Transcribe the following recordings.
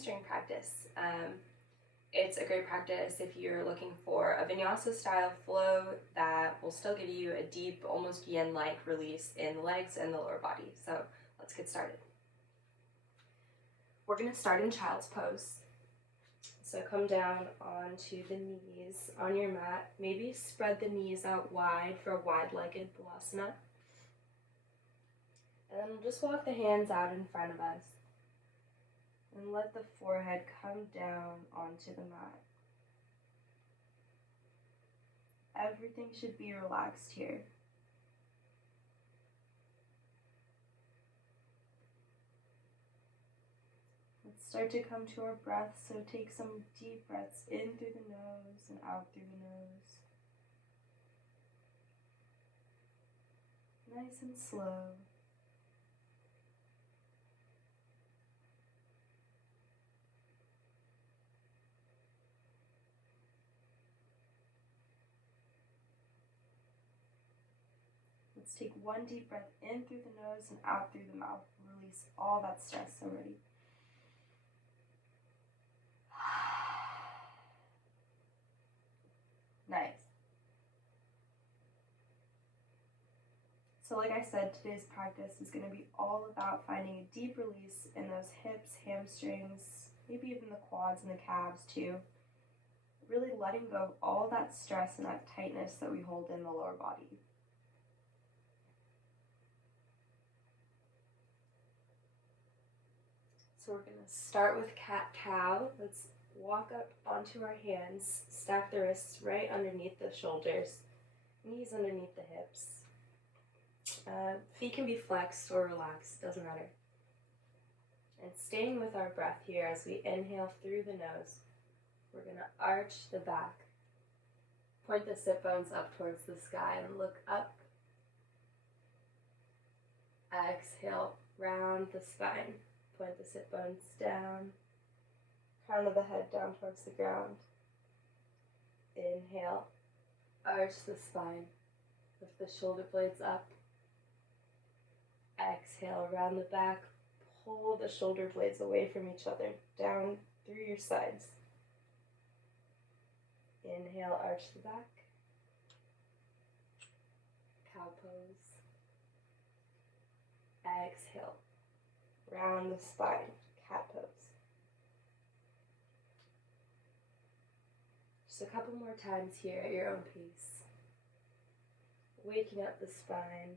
hamstring practice. It's a great practice if you're looking for a Vinyasa style flow that will still give you a deep, almost yin-like release in the legs and the lower body. So let's get started. We're going to start in child's pose. So come down onto the knees on your mat. Maybe spread the knees out wide for a wide-legged balasana. And then we'll just walk the hands out in front of us. And let the forehead come down onto the mat. Everything should be relaxed here. Let's start to come to our breath, so take some deep breaths in through the nose and out through the nose. Nice and slow. Let's take one deep breath in through the nose and out through the mouth. Release all that stress already. Nice. So like I said, today's practice is going to be all about finding a deep release in those hips, hamstrings, maybe even the quads and the calves too. Really letting go of all that stress and that tightness that we hold in the lower body. So we're going to start with cat-cow. Let's walk up onto our hands, stack the wrists right underneath the shoulders, knees underneath the hips. Feet can be flexed or relaxed, doesn't matter. And staying with our breath here as we inhale through the nose, we're going to arch the back. Point the sit bones up towards the sky and look up. Exhale, round the spine. Point the sit bones down. Crown of the head down towards the ground. Inhale, arch the spine. Lift the shoulder blades up. Exhale, round the back. Pull the shoulder blades away from each other, down through your sides. Inhale, arch the back. Cow pose. Exhale, round the spine, cat pose. Just a couple more times here at your own pace. Waking up the spine.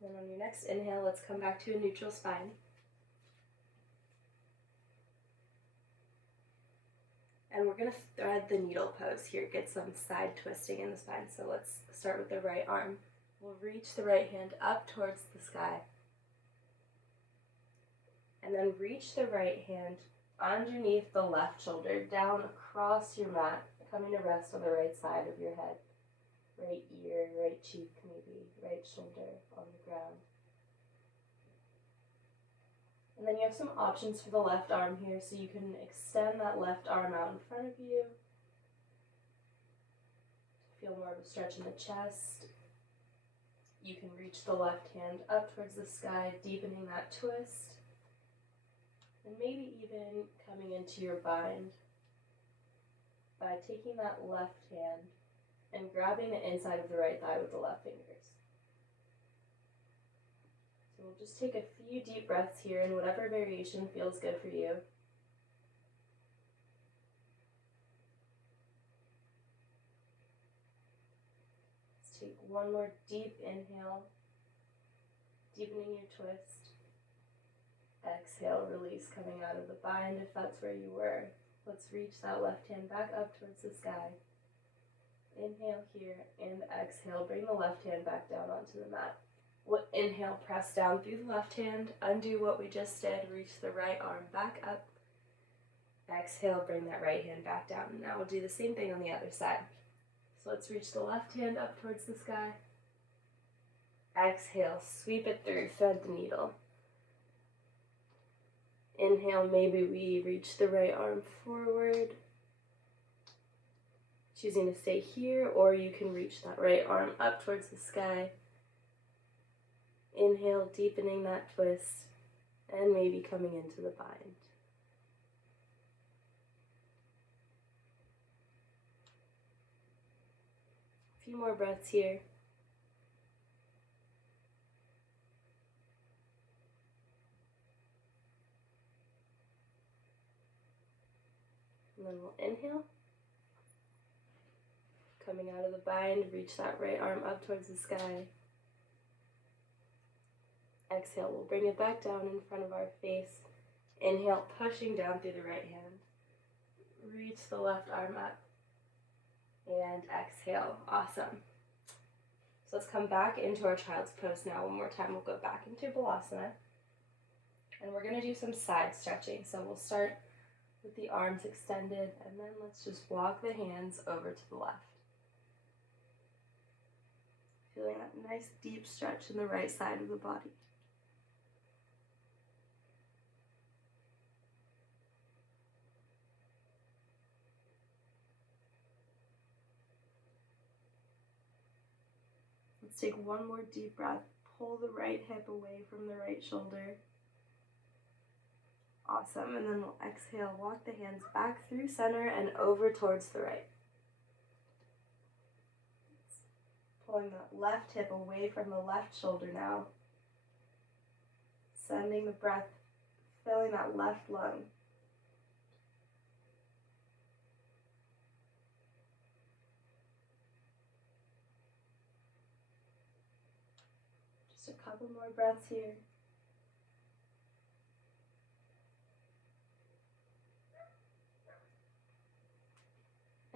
Then on your next inhale, let's come back to a neutral spine. And we're going to thread the needle pose here, get some side twisting in the spine. So let's start with the right arm. We'll reach the right hand up towards the sky. And then reach the right hand underneath the left shoulder, down across your mat, coming to rest on the right side of your head. Right ear, right cheek maybe, right shoulder on the ground. And then you have some options for the left arm here, so you can extend that left arm out in front of you. Feel more of a stretch in the chest. You can reach the left hand up towards the sky, deepening that twist. And maybe even coming into your bind by taking that left hand and grabbing the inside of the right thigh with the left fingers. So we'll just take a few deep breaths here in whatever variation feels good for you. Let's take one more deep inhale, deepening your twist. Exhale, release, coming out of the bind if that's where you were. Let's reach that left hand back up towards the sky. Inhale here and exhale, bring the left hand back down onto the mat. We'll inhale, press down through the left hand, undo what we just did, reach the right arm back up. Exhale, bring that right hand back down. And now we'll do the same thing on the other side. So let's reach the left hand up towards the sky. Exhale, sweep it through, thread the needle. Inhale, maybe we reach the right arm forward. choosing to stay here, or you can reach that right arm up towards the sky. Inhale, deepening that twist, and maybe coming into the bind. A few more breaths here. And then we'll inhale. Coming out of the bind, reach that right arm up towards the sky. Exhale, we'll bring it back down in front of our face. Inhale, pushing down through the right hand. Reach the left arm up. And exhale. Awesome. So let's come back into our child's pose now. One more time, we'll go back into Vinyasa. And we're going to do some side stretching. So we'll start with the arms extended, and then let's just walk the hands over to the left. Feeling that nice deep stretch in the right side of the body. Let's take one more deep breath. Pull the right hip away from the right shoulder. Awesome. And then we'll exhale, walk the hands back through center and over towards the right. Pulling that left hip away from the left shoulder now. Sending the breath, filling that left lung. Just a couple more breaths here.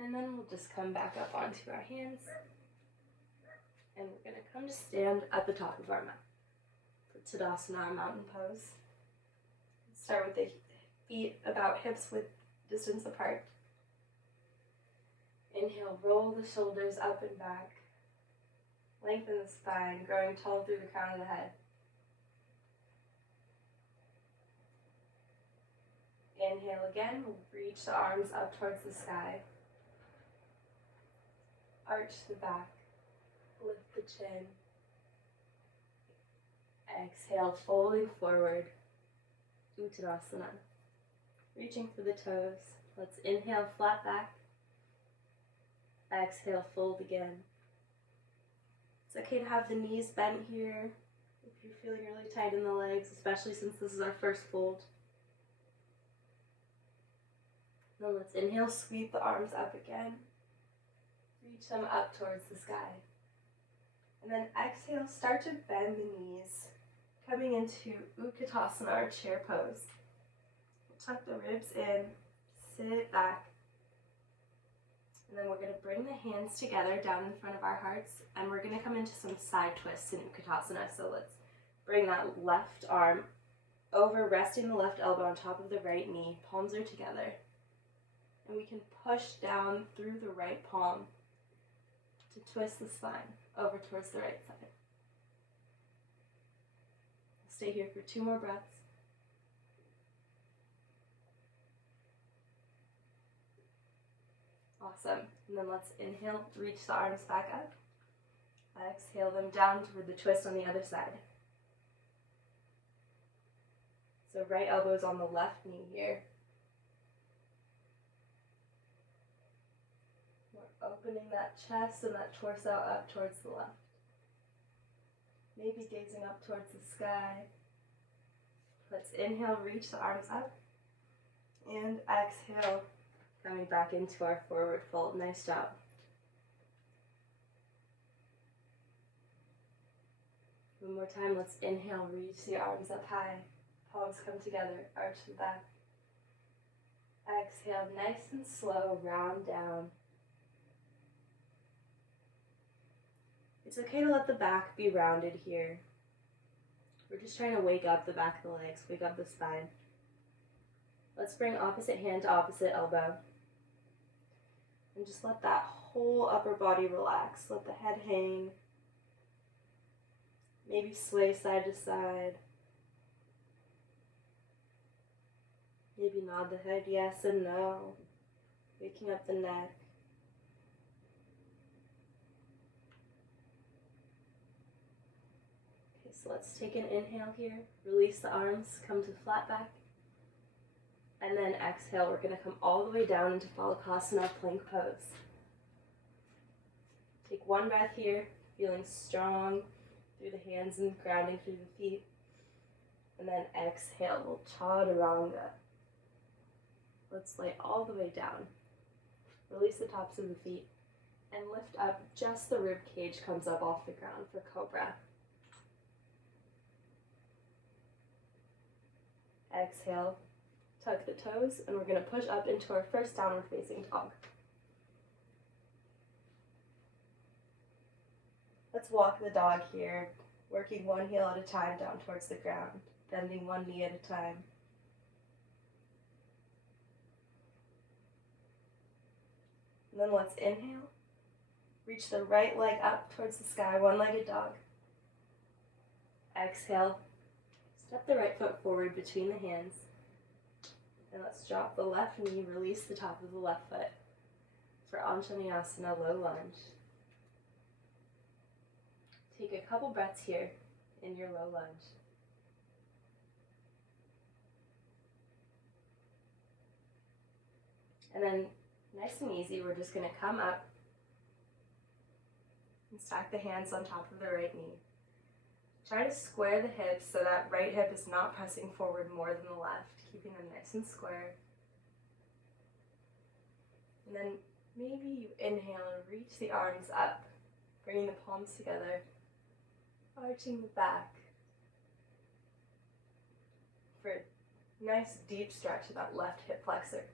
And then we'll just come back up onto our hands. And we're going to come to stand at the top of our mat for Tadasana, our mountain pose. Start with the feet about hips width distance apart. Inhale, roll the shoulders up and back. Lengthen the spine, growing tall through the crown of the head. Inhale again, we'll reach the arms up towards the sky. Arch the back, lift the chin. Exhale, folding forward, Uttanasana. Reaching for the toes. Let's inhale, flat back. Exhale, fold again. It's okay to have the knees bent here if you're feeling really tight in the legs, especially since this is our first fold. Then let's inhale, sweep the arms up again. Reach them up towards the sky. And then exhale, start to bend the knees, coming into Utkatasana, our chair pose. Tuck the ribs in, sit back. And then we're going to bring the hands together down in front of our hearts, and we're going to come into some side twists in Utkatasana. So let's bring that left arm over, resting the left elbow on top of the right knee. Palms are together. And we can push down through the right palm to twist the spine over towards the right side. Stay here for 2 more breaths. Awesome. And then let's inhale, reach the arms back up. Exhale them down toward the twist on the other side. So right elbow's on the left knee here. We're opening that chest and that torso up towards the left. Maybe gazing up towards the sky. Let's inhale, reach the arms up. And exhale, coming back into our forward fold. Nice job. One more time, let's inhale, reach the arms up high. Palms come together, arch the back. Exhale, nice and slow, round down. It's okay to let the back be rounded here. We're just trying to wake up the back of the legs, wake up the spine. Let's bring opposite hand to opposite elbow. And just let that whole upper body relax. Let the head hang. Maybe sway side to side. Maybe nod the head yes and no. Waking up the neck. So let's take an inhale here. Release the arms, come to flat back. And then exhale, we're going to come all the way down into Balasana plank pose. Take one breath here, feeling strong through the hands and grounding through the feet. And then exhale, we'll chaturanga. Let's lay all the way down. Release the tops of the feet and lift up. Just the rib cage comes up off the ground for cobra. Exhale, tuck the toes, and we're going to push up into our first downward facing dog. Let's walk the dog here, working one heel at a time down towards the ground, bending one knee at a time. And then let's inhale, reach the right leg up towards the sky, one-legged dog. Exhale, step the right foot forward between the hands. And let's drop the left knee, release the top of the left foot for Vinyasa, low lunge. Take a couple breaths here in your low lunge. And then, nice and easy, we're just going to come up and stack the hands on top of the right knee. Try to square the hips so that right hip is not pressing forward more than the left, keeping them nice and square. And then maybe you inhale and reach the arms up, bringing the palms together, arching the back for a nice deep stretch of that left hip flexor.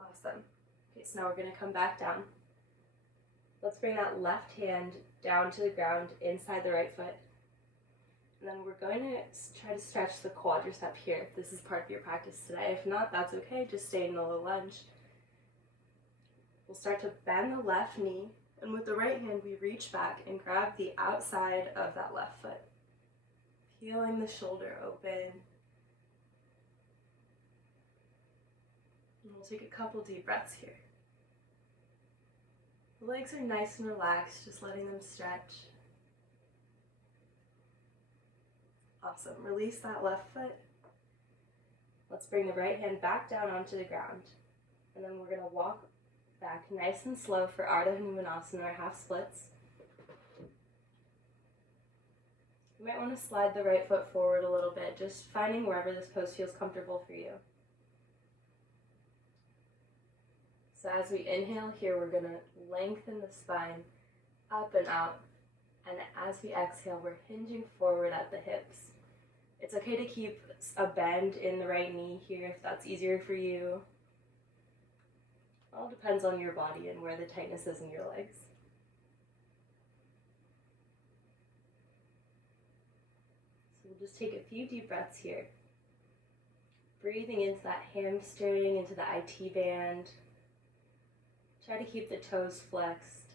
Awesome. Okay, so now we're going to come back down. Let's bring that left hand down to the ground inside the right foot. And then we're going to try to stretch the quadricep here if this is part of your practice today. If not, that's okay. Just stay in the low lunge. We'll start to bend the left knee, and with the right hand, we reach back and grab the outside of that left foot. Feeling the shoulder open. And we'll take a couple deep breaths here. The legs are nice and relaxed, just letting them stretch. Awesome. Release that left foot. Let's bring the right hand back down onto the ground. And then we're going to walk back nice and slow for Ardha Hanumanasana, or half splits. You might want to slide the right foot forward a little bit, just finding wherever this pose feels comfortable for you. So as we inhale here, we're going to lengthen the spine up and out. And as we exhale, we're hinging forward at the hips. It's okay to keep a bend in the right knee here if that's easier for you. It all depends on your body and where the tightness is in your legs. So we'll just take a few deep breaths here. Breathing into that hamstring, into the IT band. Try to keep the toes flexed.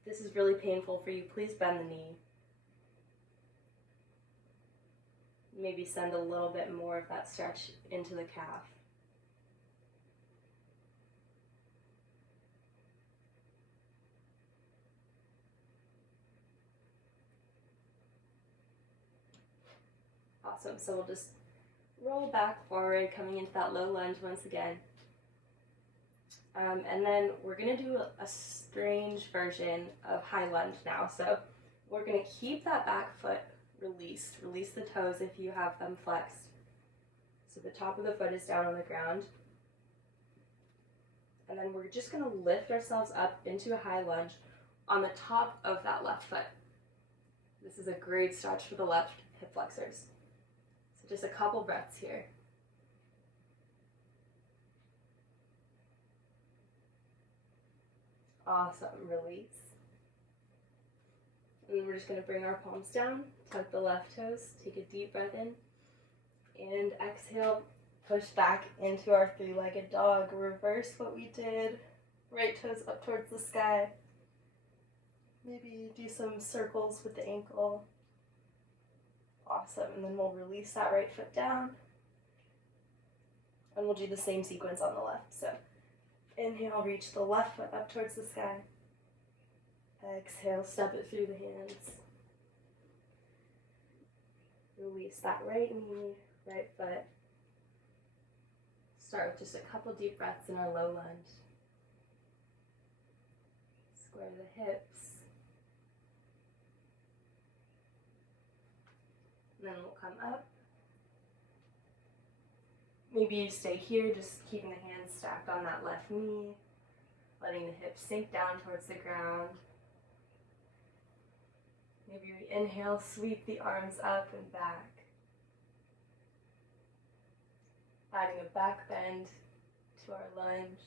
If this is really painful for you, please bend the knee. Maybe send a little bit more of that stretch into the calf. Awesome, so we'll just roll back forward, coming into that low lunge once again. And then we're going to do a strange version of high lunge now. So we're going to keep that back foot released. Release the toes if you have them flexed. So the top of the foot is down on the ground. And then we're just going to lift ourselves up into a high lunge on the top of that left foot. This is a great stretch for the left hip flexors. So just a couple breaths here. Awesome, release. And then we're just going to bring our palms down, tuck the left toes, take a deep breath in, and exhale, push back into our three-legged dog. Reverse what we did, right toes up towards the sky. Maybe do some circles with the ankle. Awesome, and then we'll release that right foot down. And we'll do the same sequence on the left. So inhale, reach the left foot up towards the sky. Exhale, step it through the hands. Release that right knee, right foot. Start with just a couple deep breaths in our low lunge. Square the hips. And then we'll come up. Maybe you stay here, just keeping the hands stacked on that left knee, letting the hips sink down towards the ground. Maybe we inhale, sweep the arms up and back. Adding a back bend to our lunge.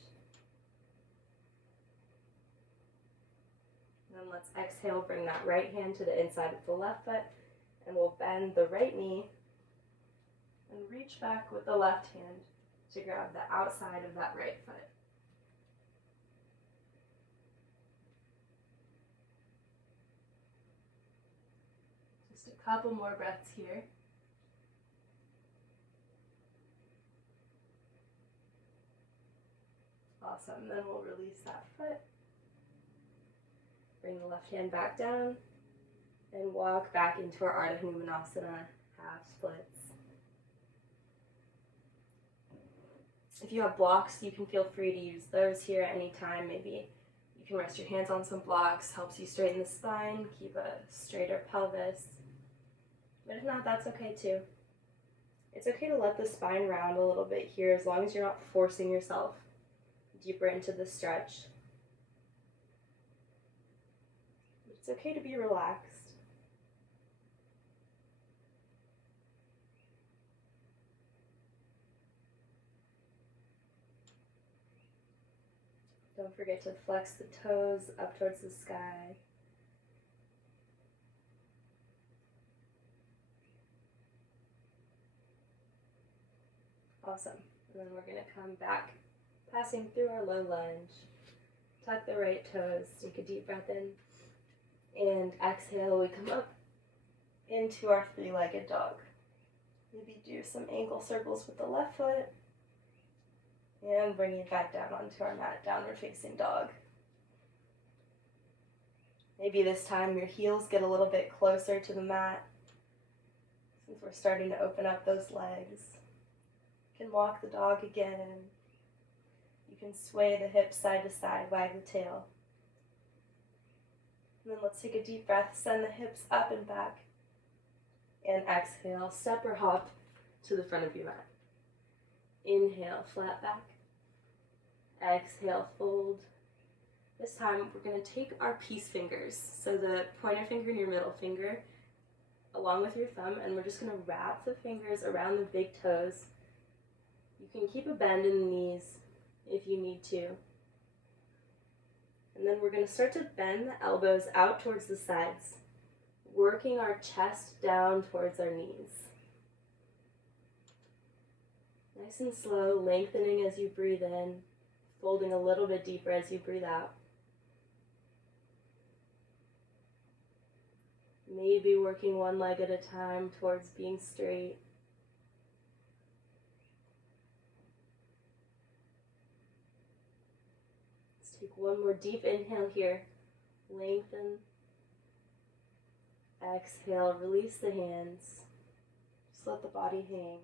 And then let's exhale, bring that right hand to the inside of the left foot, and we'll bend the right knee and reach back with the left hand to grab the outside of that right foot. Just a couple more breaths here. Awesome, then we'll release that foot. Bring the left hand back down and walk back into our Ardha Hanumanasana half splits. If you have blocks, you can feel free to use those here at any time. Maybe you can rest your hands on some blocks, helps you straighten the spine, keep a straighter pelvis. But if not, that's okay too. It's okay to let the spine round a little bit here as long as you're not forcing yourself deeper into the stretch. It's okay to be relaxed. Don't forget to flex the toes up towards the sky. Awesome. And then we're going to come back, passing through our low lunge. Tuck the right toes, take a deep breath in, and exhale, we come up into our three-legged dog. Maybe do some ankle circles with the left foot, and bring it back down onto our mat, downward facing dog. Maybe this time your heels get a little bit closer to the mat, since we're starting to open up those legs. You can walk the dog again. You can sway the hips side to side, wag the tail. And then let's take a deep breath, send the hips up and back. And exhale, step or hop to the front of your mat. Inhale, flat back. Exhale, fold. This time we're going to take our peace fingers, so the pointer finger and your middle finger, along with your thumb, and we're just going to wrap the fingers around the big toes. You can keep a bend in the knees if you need to. And then we're going to start to bend the elbows out towards the sides, working our chest down towards our knees. Nice and slow, lengthening as you breathe in, folding a little bit deeper as you breathe out. Maybe working one leg at a time towards being straight. Let's take one more deep inhale here. Lengthen. Exhale, release the hands. Just let the body hang.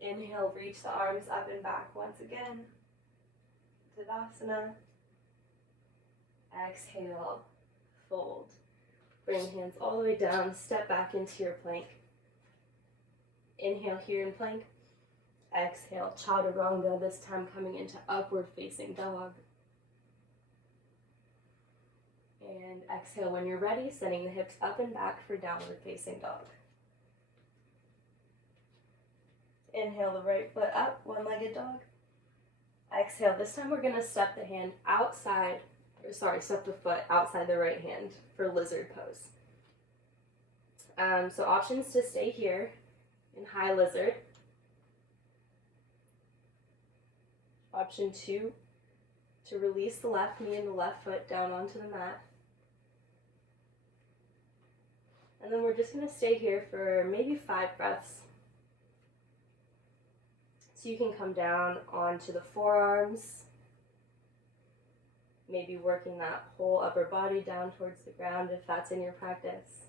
Inhale, reach the arms up and back once again. Tadasana. Exhale, fold. Bring the hands all the way down, step back into your plank. Inhale here in plank. Exhale, chaturanga, this time coming into upward facing dog. And exhale when you're ready, sending the hips up and back for downward facing dog. Inhale the right foot up, one-legged dog. Exhale, this time we're going to step the foot outside the right hand for lizard pose. So options to stay here in high lizard. Option 2, to release the left knee and the left foot down onto the mat. And then we're just going to stay here for maybe 5 breaths. So you can come down onto the forearms, maybe working that whole upper body down towards the ground if that's in your practice.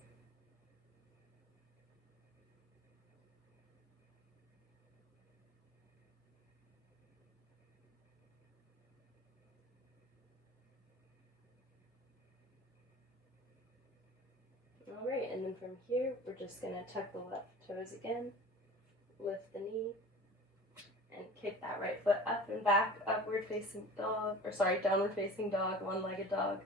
All right, and then from here, we're just gonna tuck the left toes again, lift the knee, and kick that right foot up and back, upward facing dog, or sorry, downward facing dog, one-legged dog.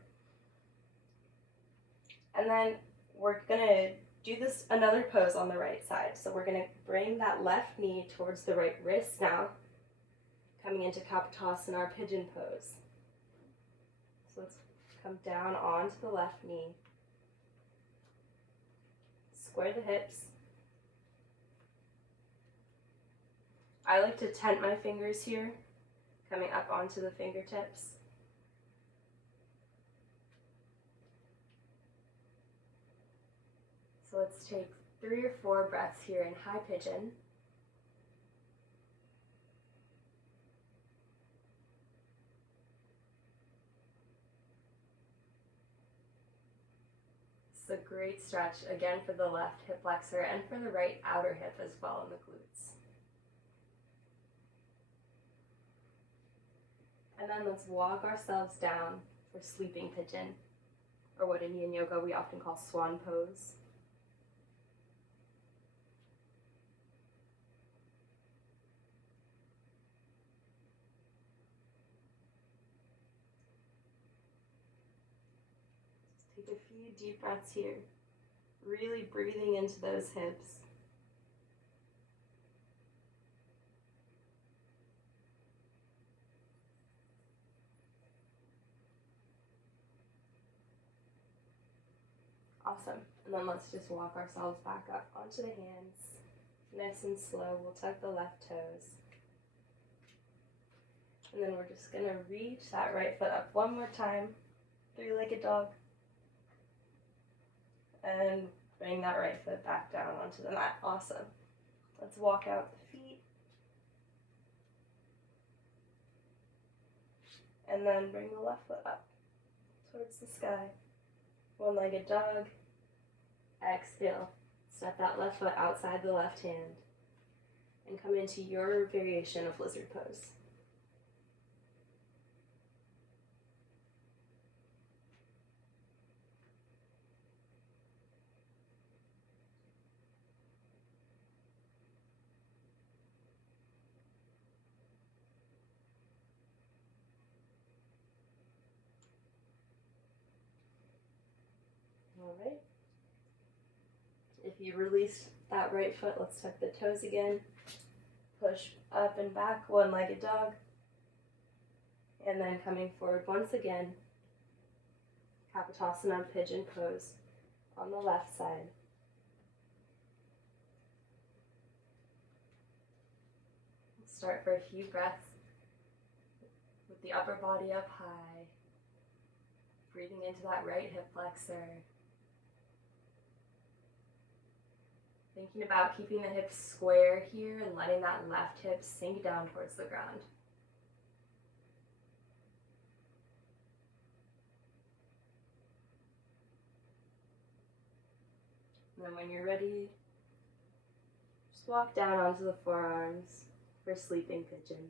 And then we're gonna do this another pose on the right side. So we're gonna bring that left knee towards the right wrist now, coming into Kapotasana, our pigeon pose. So let's come down onto the left knee, square the hips. I like to tent my fingers here, coming up onto the fingertips. So let's take 3 or 4 breaths here in high pigeon. It's a great stretch, again, for the left hip flexor and for the right outer hip as well in the glutes. And then let's walk ourselves down for sleeping pigeon, or what in yin yoga we often call swan pose. Just take a few deep breaths here, really breathing into those hips. Awesome. And then let's just walk ourselves back up onto the hands. Nice and slow, we'll tuck the left toes. And then we're just gonna reach that right foot up one more time, 3-legged dog. And bring that right foot back down onto the mat. Awesome. Let's walk out the feet. And then bring the left foot up towards the sky. 1-legged dog. Exhale. Step that left foot outside the left hand. And come into your variation of lizard pose. All right. If you release that right foot, let's tuck the toes again. Push up and back, 1-legged dog. And then coming forward once again, Kapotasana, pigeon pose on the left side. Let's start for a few breaths with the upper body up high, breathing into that right hip flexor. Thinking about keeping the hips square here and letting that left hip sink down towards the ground. And then when you're ready, just walk down onto the forearms for sleeping pigeon.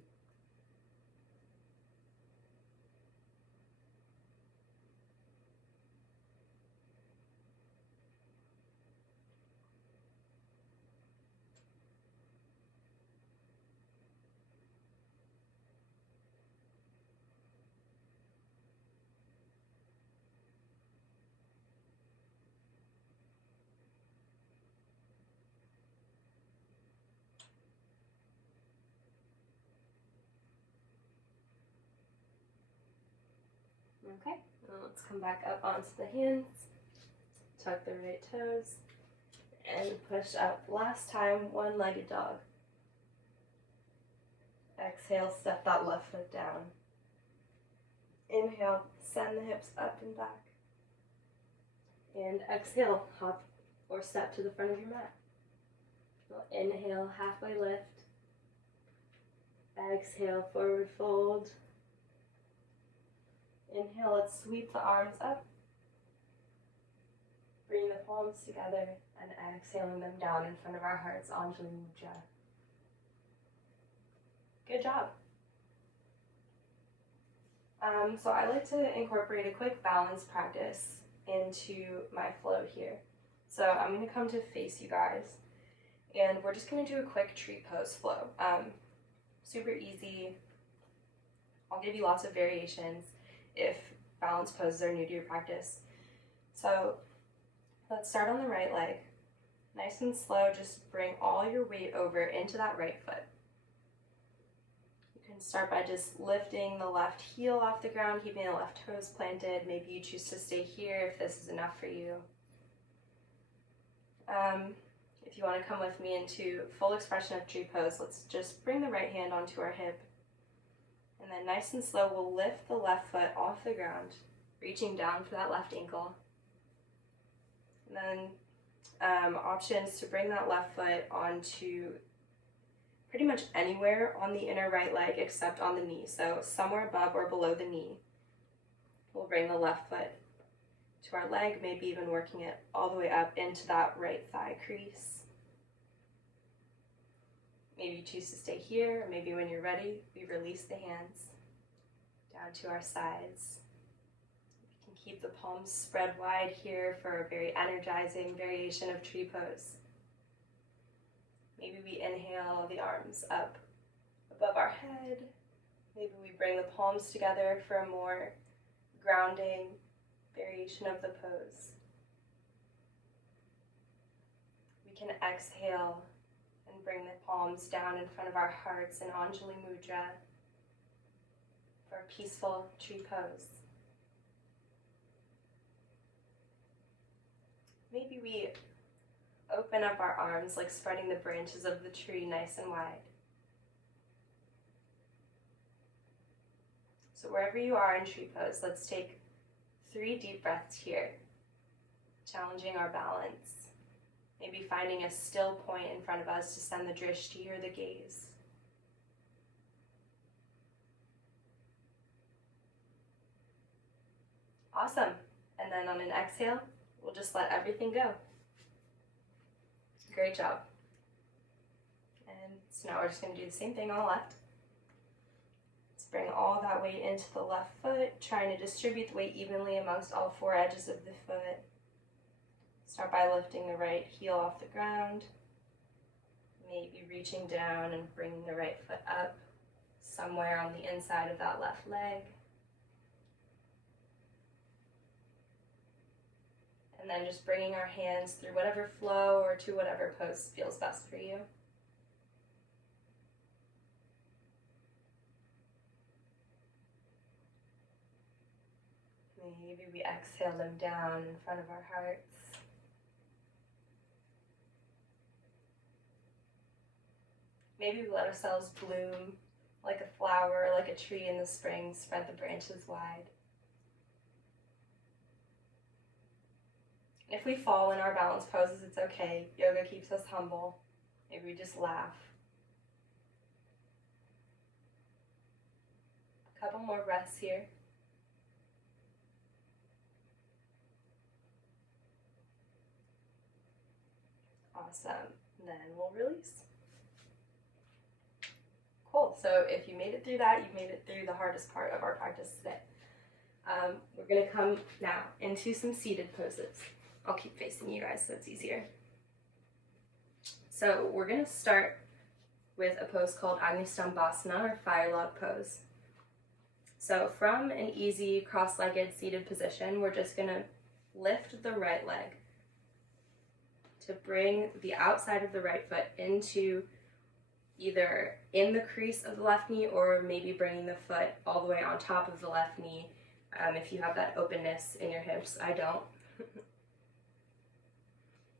Okay, now let's come back up onto the hands, tuck the right toes, and push up. Last time, 1-legged dog. Exhale, step that left foot down. Inhale, send the hips up and back. And exhale, hop or step to the front of your mat. We'll inhale, halfway lift. Exhale, forward fold. Inhale, let's sweep the arms up. Bring the palms together and exhaling them down in front of our hearts, Anjali Mudra. Good job. So I like to incorporate a quick balance practice into my flow here. So I'm going to come to face you guys, and we're just going to do a quick tree pose flow. Super easy. I'll give you lots of variations if balance poses are new to your practice. So let's start on the right leg. Nice and slow, just bring all your weight over into that right foot. You can start by just lifting the left heel off the ground, keeping the left toes planted. Maybe you choose to stay here if this is enough for you. If you want to come with me into full expression of tree pose, let's just bring the right hand onto our hip. And then nice and slow, we'll lift the left foot off the ground, reaching down for that left ankle. And then options to bring that left foot onto pretty much anywhere on the inner right leg except on the knee. So somewhere above or below the knee. We'll bring the left foot to our leg, maybe even working it all the way up into that right thigh crease. Maybe you choose to stay here, or maybe when you're ready, we release the hands down to our sides. We can keep the palms spread wide here for a very energizing variation of tree pose. Maybe we inhale the arms up above our head. Maybe we bring the palms together for a more grounding variation of the pose. We can exhale and bring the palms down in front of our hearts in Anjali Mudra for a peaceful tree pose. Maybe we open up our arms like spreading the branches of the tree nice and wide. So wherever you are in tree pose, let's take 3 deep breaths here, challenging our balance. Maybe finding a still point in front of us to send the drishti or the gaze. Awesome. And then on an exhale, we'll just let everything go. Great job. And so now we're just going to do the same thing on the left. Let's bring all that weight into the left foot, trying to distribute the weight evenly amongst all 4 edges of the foot. Start by lifting the right heel off the ground, maybe reaching down and bringing the right foot up somewhere on the inside of that left leg. And then just bringing our hands through whatever flow or to whatever pose feels best for you. Maybe we exhale them down in front of our hearts. Maybe we let ourselves bloom like a flower, like a tree in the spring, spread the branches wide. If we fall in our balance poses, it's okay. Yoga keeps us humble. Maybe we just laugh. A couple more breaths here. Awesome. And then we'll release. Cool. So if you made it through that, you made it through the hardest part of our practice today. We're going to come now into some seated poses. I'll keep facing you guys so it's easier. So we're going to start with a pose called Agnisthambasana or fire log pose. So from an easy cross-legged seated position, we're just going to lift the right leg to bring the outside of the right foot into either in the crease of the left knee or maybe bringing the foot all the way on top of the left knee if you have that openness in your hips. I don't.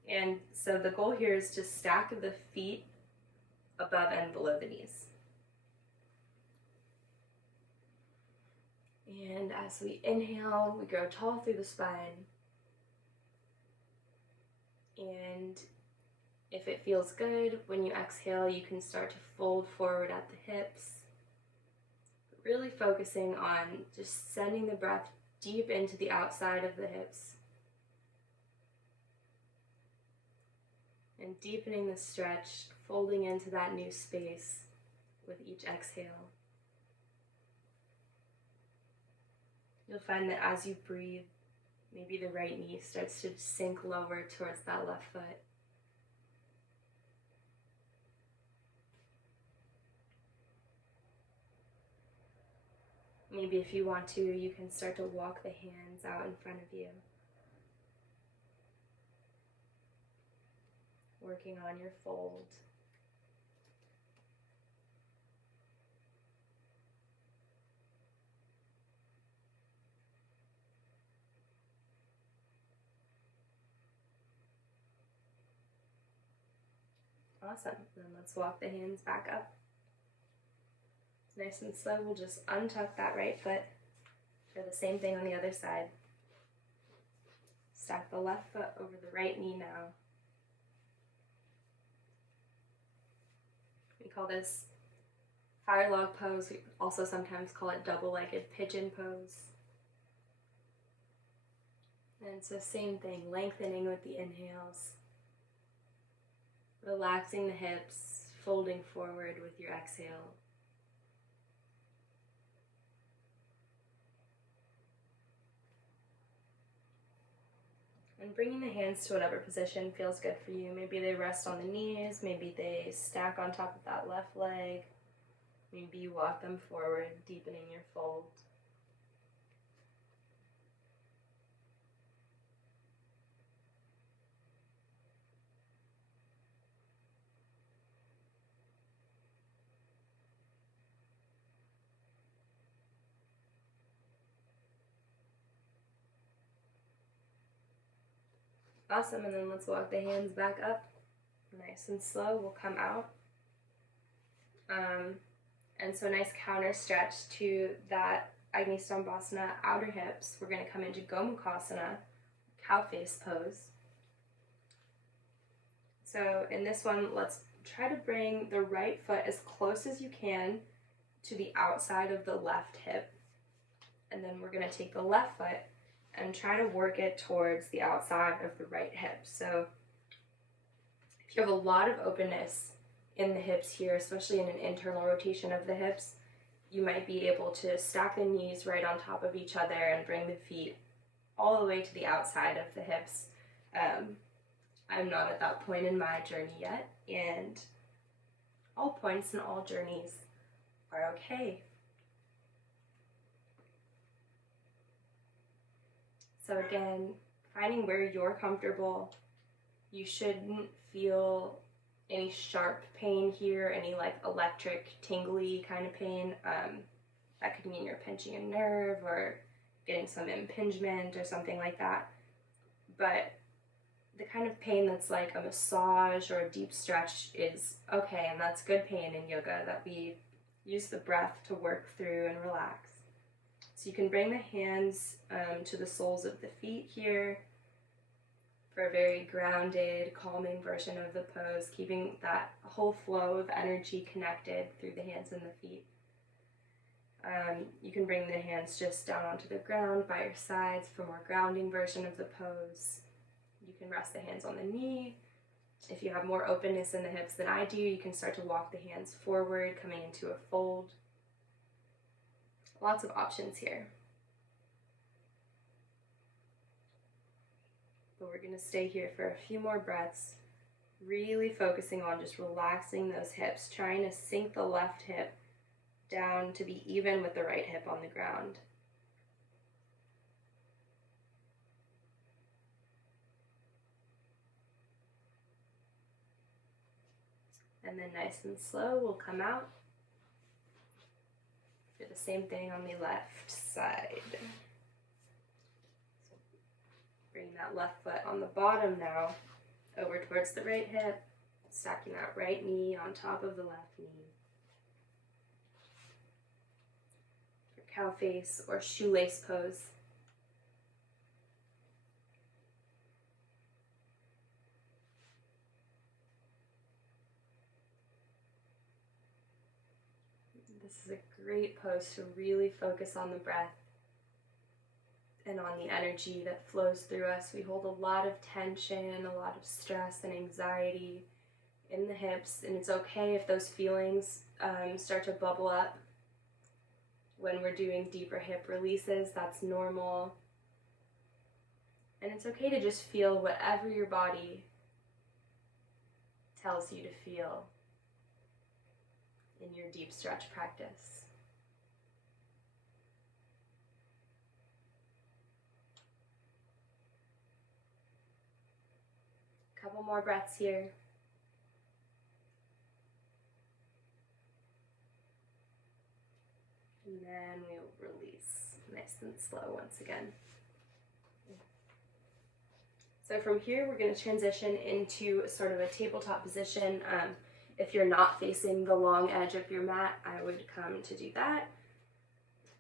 And so the goal here is to stack the feet above and below the knees. And as we inhale, we grow tall through the spine. And if it feels good, when you exhale, you can start to fold forward at the hips. Really focusing on just sending the breath deep into the outside of the hips and deepening the stretch, folding into that new space with each exhale. You'll find that as you breathe, maybe the right knee starts to sink lower towards that left foot. Maybe if you want to, you can start to walk the hands out in front of you, working on your fold. Awesome. Then let's walk the hands back up. Nice and slow, we'll just untuck that right foot. Do the same thing on the other side. Stack the left foot over the right knee now. We call this fire log pose. We also sometimes call it double-legged pigeon pose. And so same thing, lengthening with the inhales. Relaxing the hips, folding forward with your exhale. And bringing the hands to whatever position feels good for you. Maybe they rest on the knees, maybe they stack on top of that left leg. Maybe you walk them forward, deepening your fold. Awesome, and then let's walk the hands back up. Nice and slow, we'll come out. And so nice counter stretch to that Agni Stambhasana outer hips. We're going to come into Gomukhasana, cow face pose. So in this one, let's try to bring the right foot as close as you can to the outside of the left hip. And then we're going to take the left foot and try to work it towards the outside of the right hip. So if you have a lot of openness in the hips here, especially in an internal rotation of the hips, you might be able to stack the knees right on top of each other and bring the feet all the way to the outside of the hips. I'm not at that point in my journey yet, and all points and all journeys are okay. So again, finding where you're comfortable. You shouldn't feel any sharp pain here, any like electric, tingly kind of pain. That could mean you're pinching a nerve or getting some impingement or something like that. But the kind of pain that's like a massage or a deep stretch is okay, and that's good pain in yoga that we use the breath to work through and relax. So you can bring the hands to the soles of the feet here for a very grounded, calming version of the pose, keeping that whole flow of energy connected through the hands and the feet. You can bring the hands just down onto the ground by your sides for a more grounding version of the pose. You can rest the hands on the knee. If you have more openness in the hips than I do, you can start to walk the hands forward, coming into a fold. Lots of options here. But we're going to stay here for a few more breaths, really focusing on just relaxing those hips, trying to sink the left hip down to be even with the right hip on the ground. And then nice and slow, we'll come out. Do the same thing on the left side. So bring that left foot on the bottom now, over towards the right hip, stacking that right knee on top of the left knee. For cow face or shoelace pose. This This is a great pose to really focus on the breath and on the energy that flows through us. We hold a lot of tension, a lot of stress and anxiety in the hips, and it's okay if those feelings start to bubble up when we're doing deeper hip releases. That's normal. And it's okay to just feel whatever your body tells you to feel in your deep stretch practice. Couple more breaths here. And then we'll release nice and slow once again. So from here, we're going to transition into sort of a tabletop position. If you're not facing the long edge of your mat, I would come to do that.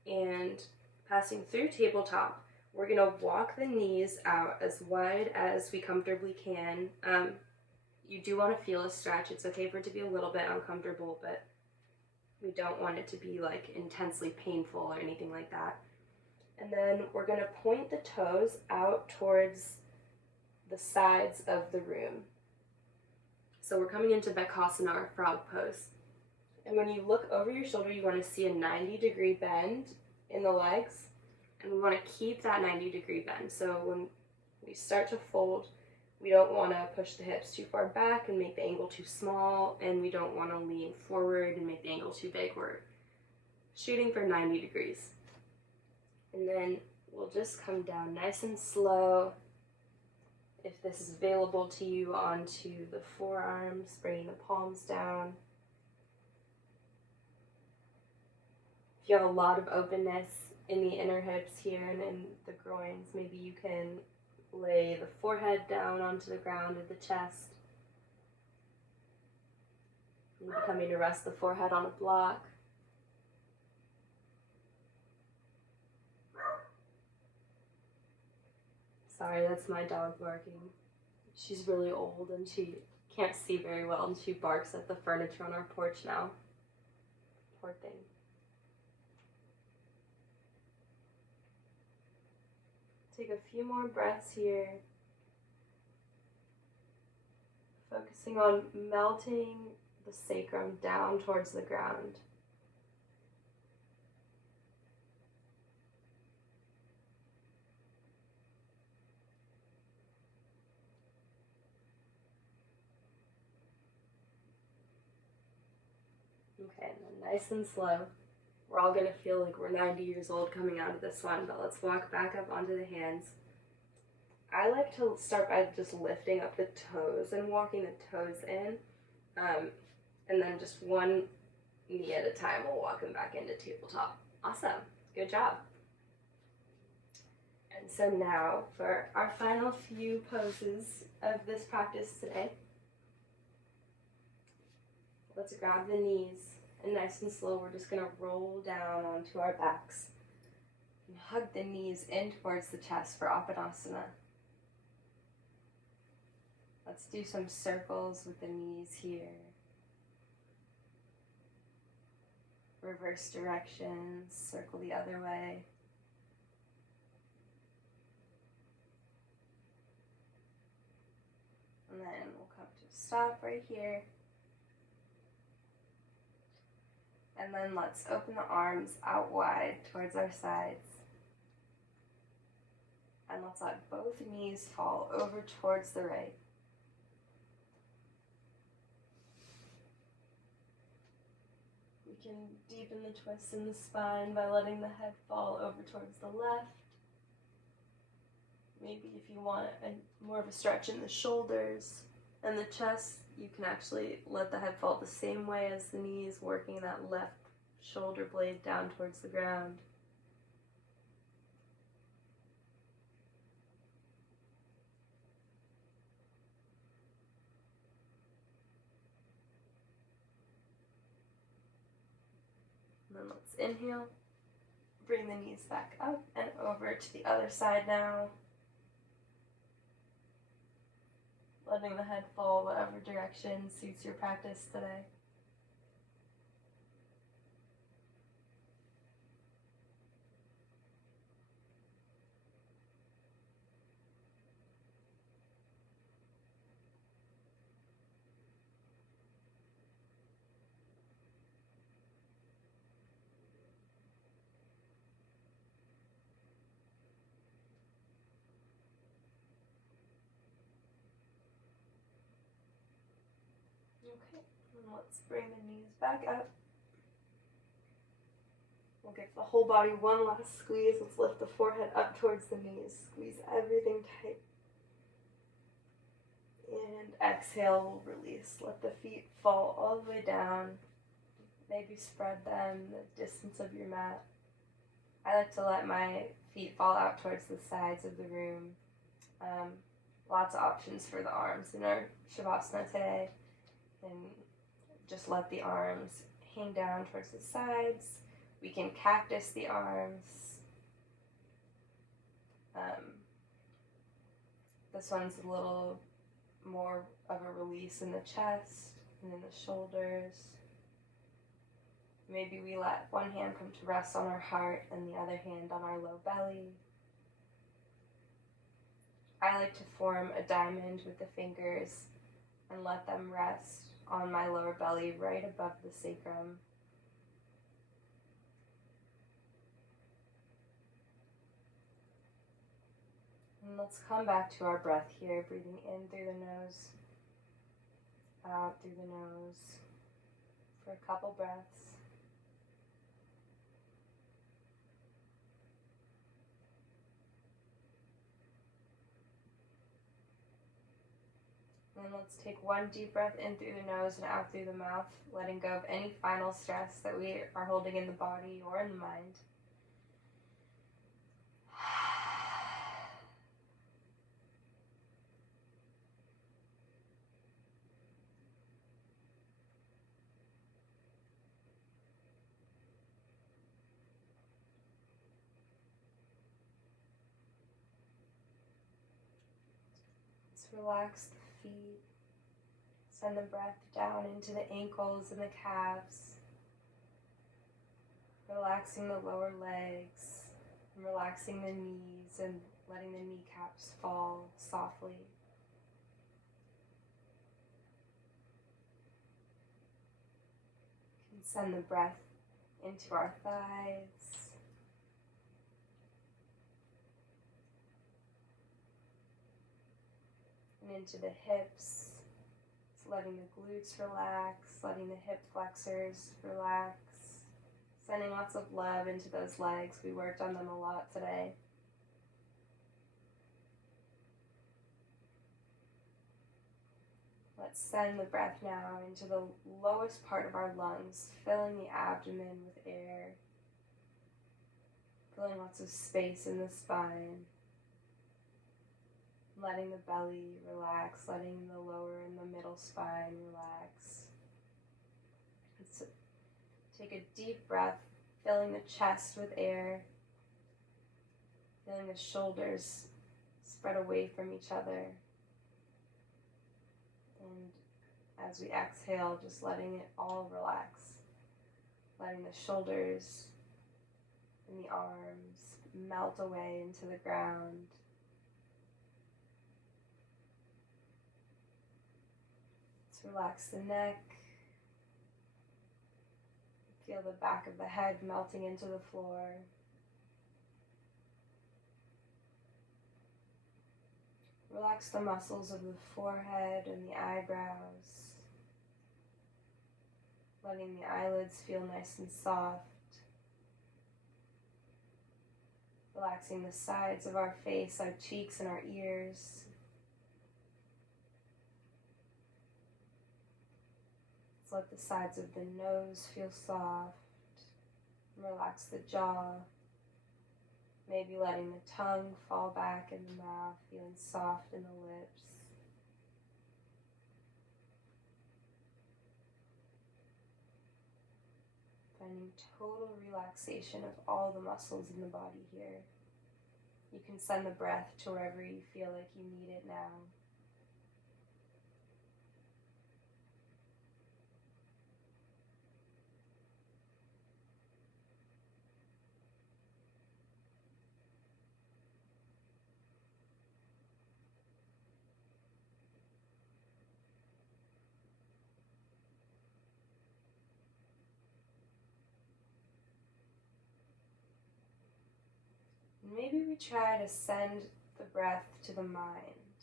And passing through tabletop, we're going to walk the knees out as wide as we comfortably can. You do want to feel a stretch. It's okay for it to be a little bit uncomfortable, but we don't want it to be like intensely painful or anything like that. And then we're going to point the toes out towards the sides of the room. So we're coming into Bakasana, or frog pose. And when you look over your shoulder, you want to see a 90-degree bend in the legs. And we want to keep that 90-degree bend. So when we start to fold, we don't want to push the hips too far back and make the angle too small, and we don't want to lean forward and make the angle too big. We're shooting for 90 degrees. And then we'll just come down nice and slow. If this is available to you, onto the forearms, bringing the palms down. If you have a lot of openness in the inner hips here and in the groins, maybe you can lay the forehead down onto the ground or the chest. Maybe coming to rest the forehead on a block. Sorry, that's my dog barking. She's really old and she can't see very well, and she barks at the furniture on our porch now. Poor thing. Take a few more breaths here, focusing on melting the sacrum down towards the ground. Okay, and then nice and slow. We're all going to feel like we're 90 years old coming out of this one, but let's walk back up onto the hands. I like to start by just lifting up the toes and walking the toes in, and then just one knee at a time, we'll walk them back into tabletop. Awesome, good job. And so now for our final few poses of this practice today, let's grab the knees. And nice and slow, we're just going to roll down onto our backs and hug the knees in towards the chest for Apanasana. Let's do some circles with the knees here. Reverse directions, circle the other way. And then we'll come to a stop right here. And then let's open the arms out wide towards our sides. And let's let both knees fall over towards the right. We can deepen the twist in the spine by letting the head fall over towards the left. Maybe if you want more of a stretch in the shoulders and the chest, you can actually let the head fall the same way as the knees, working that left shoulder blade down towards the ground. And then let's inhale, bring the knees back up and over to the other side now. Letting the head fall whatever direction suits your practice today. Okay, and let's bring the knees back up. We'll give the whole body one last squeeze. Let's lift the forehead up towards the knees. Squeeze everything tight. And exhale, we'll release. Let the feet fall all the way down. Maybe spread them the distance of your mat. I like to let my feet fall out towards the sides of the room. Lots of options for the arms in our Shavasana today. And just let the arms hang down towards the sides. We can cactus the arms. This one's a little more of a release in the chest and in the shoulders. Maybe we let one hand come to rest on our heart and the other hand on our low belly. I like to form a diamond with the fingers and let them rest on my lower belly right above the sacrum. And let's come back to our breath here, breathing in through the nose, out through the nose for a couple breaths. And then let's take one deep breath in through the nose and out through the mouth, letting go of any final stress that we are holding in the body or in the mind. Relax the feet, send the breath down into the ankles and the calves, relaxing the lower legs, and relaxing the knees and letting the kneecaps fall softly. And send the breath into our thighs, and into the hips, so letting the glutes relax, letting the hip flexors relax, sending lots of love into those legs. We worked on them a lot today. Let's send the breath now into the lowest part of our lungs, filling the abdomen with air, filling lots of space in the spine. Letting the belly relax, letting the lower and the middle spine relax. Let's take a deep breath, filling the chest with air, feeling the shoulders spread away from each other. And as we exhale, just letting it all relax, letting the shoulders and the arms melt away into the ground. Relax the neck. Feel the back of the head melting into the floor. Relax the muscles of the forehead and the eyebrows. Letting the eyelids feel nice and soft. Relaxing the sides of our face, our cheeks and our ears. Let the sides of the nose feel soft. Relax the jaw. Maybe letting the tongue fall back in the mouth, feeling soft in the lips. Finding total relaxation of all the muscles in the body here. You can send the breath to wherever you feel like you need it now. Maybe we try to send the breath to the mind,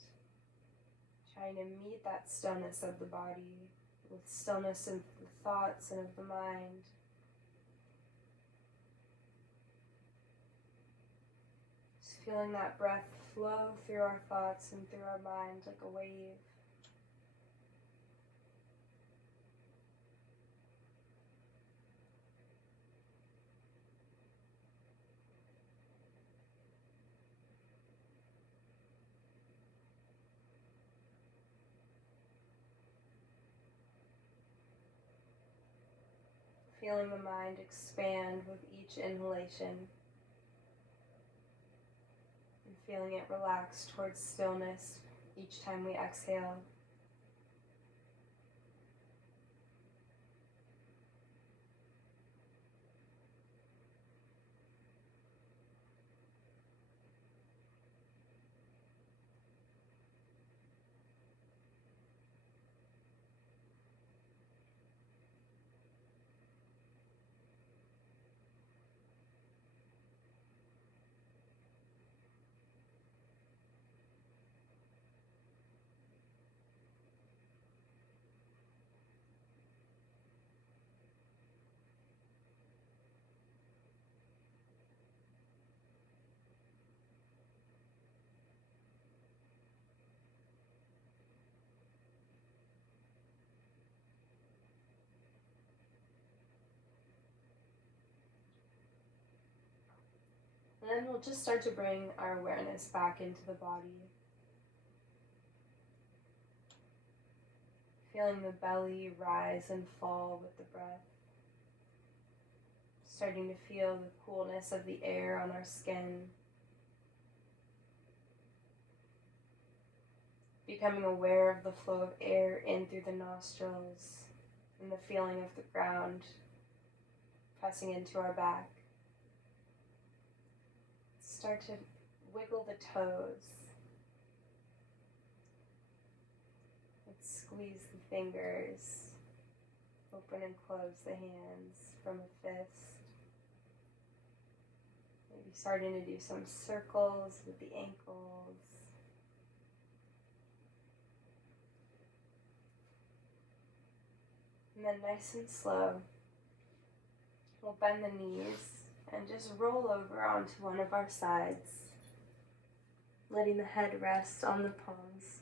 trying to meet that stillness of the body, with stillness of the thoughts and of the mind. Just feeling that breath flow through our thoughts and through our mind like a wave. Feeling the mind expand with each inhalation and feeling it relax towards stillness each time we exhale. And then we'll just start to bring our awareness back into the body. Feeling the belly rise and fall with the breath. Starting to feel the coolness of the air on our skin. Becoming aware of the flow of air in through the nostrils and the feeling of the ground pressing into our back. Start to wiggle the toes. Let's squeeze the fingers. Open and close the hands from a fist. Maybe starting to do some circles with the ankles. And then nice and slow, we'll bend the knees and just roll over onto one of our sides, letting the head rest on the palms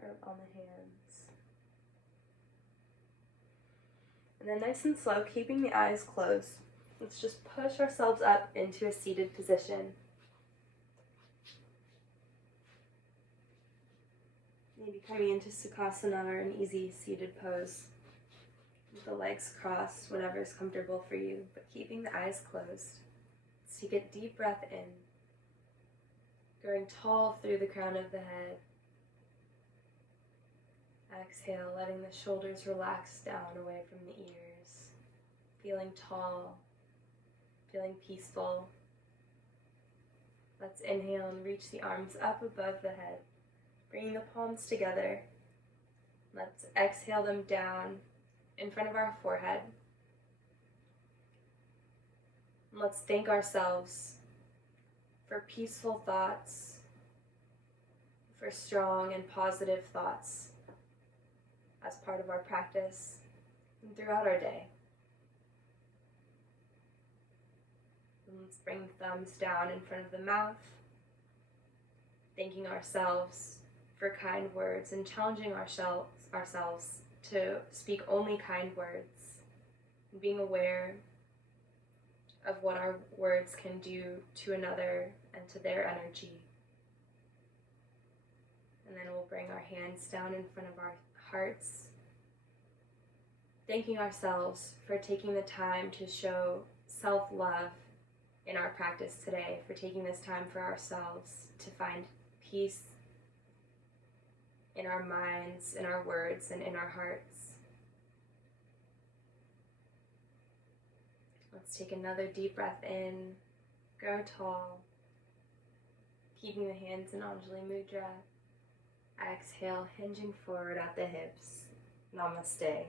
or on the hands. And then nice and slow, keeping the eyes closed, let's just push ourselves up into a seated position. Maybe coming into Sukhasana or an easy seated pose. With the legs crossed, whatever is comfortable for you, but keeping the eyes closed. Let's take a deep breath in, growing tall through the crown of the head. Exhale, letting the shoulders relax down away from the ears. Feeling tall, feeling peaceful. Let's inhale and reach the arms up above the head, bringing the palms together. Let's exhale them down in front of our forehead. And let's thank ourselves for peaceful thoughts, for strong and positive thoughts as part of our practice and throughout our day. And let's bring thumbs down in front of the mouth, thanking ourselves for kind words and challenging ourselves to speak only kind words, and being aware of what our words can do to another and to their energy. And then we'll bring our hands down in front of our hearts, thanking ourselves for taking the time to show self-love in our practice today, for taking this time for ourselves to find peace in our minds, in our words, and in our hearts. Let's take another deep breath in, grow tall, keeping the hands in Anjali Mudra. Exhale, hinging forward at the hips. Namaste.